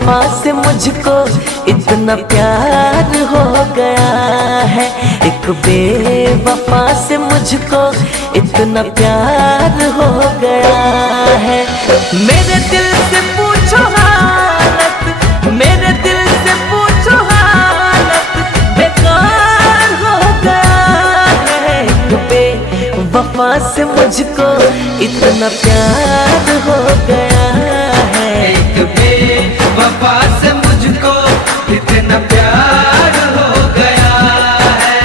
बेवफा से मुझको इतना प्यार हो गया है। एक बेवफा से मुझको इतना प्यार हो गया है। मेरे दिल से पूछो हालत, मेरे दिल से पूछो हालत, बेकार हो गया है। एक बेवफा से मुझको इतना प्यार हो गया है। एक बेवफा से मुझको इतना प्यार हो गया है।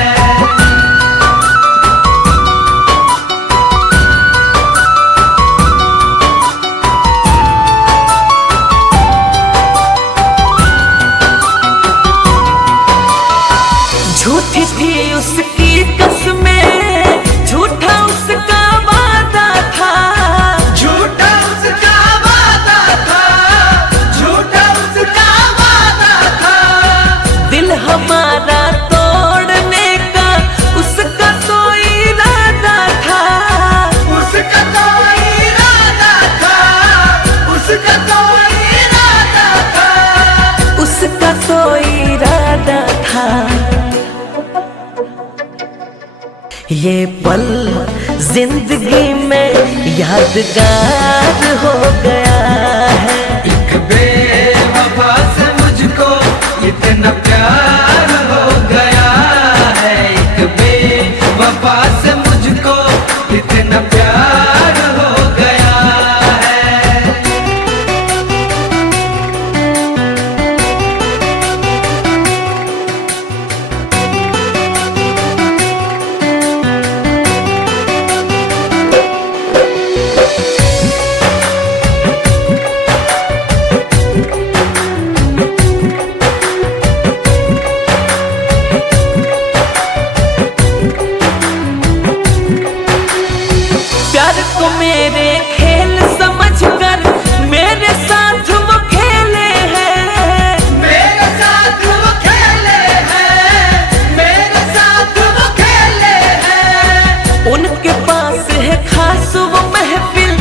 झूठी थी उसकी कसमें, झूठा उसका वादा था, झूठा उसका वादा था, झूठा उसका वादा था। दिल हमारा तोड़ने का उसका तो इरादा था, उसका तो इरादा था, उसका तो इरादा था, उसका तो इरादा था। ये पल जिंदगी में यादगार हो गया है। एक बेवफा से मुझको इतना प्यार हो गया है। एक बेवफा से मुझको इतना प्यार हो गया है। प्यार को मेरे खेल समझकर मेरे साथ वो खेले हैं, मेरे साथ वो खेले हैं, मेरे साथ वो खेले हैं। उनके पास है खास वो महफिल,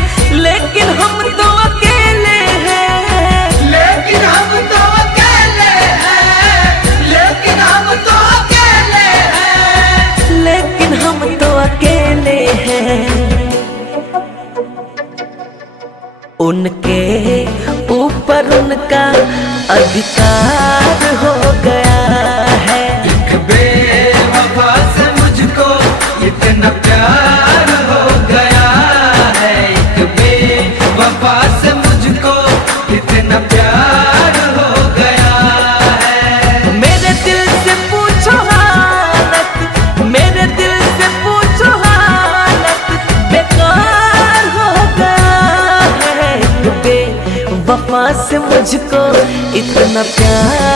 लेकिन हम तो अकेले हैं, लेकिन हम तो अकेले हैं, लेकिन हम तो अकेले हैं। लेकिन हम तो अकेले हैं। उनके ऊपर उनका अधिकार हो गया है। एक बेवफा से मुझको इतना प्यार हो गया है। एक बेवफा से मुझको इतना प्यार हो गया है। मेरे दिल से पूछो हालत, मेरे दिल से पूछो हालत, बेकार हो गया है। बेवफा से मुझको इतना प्यार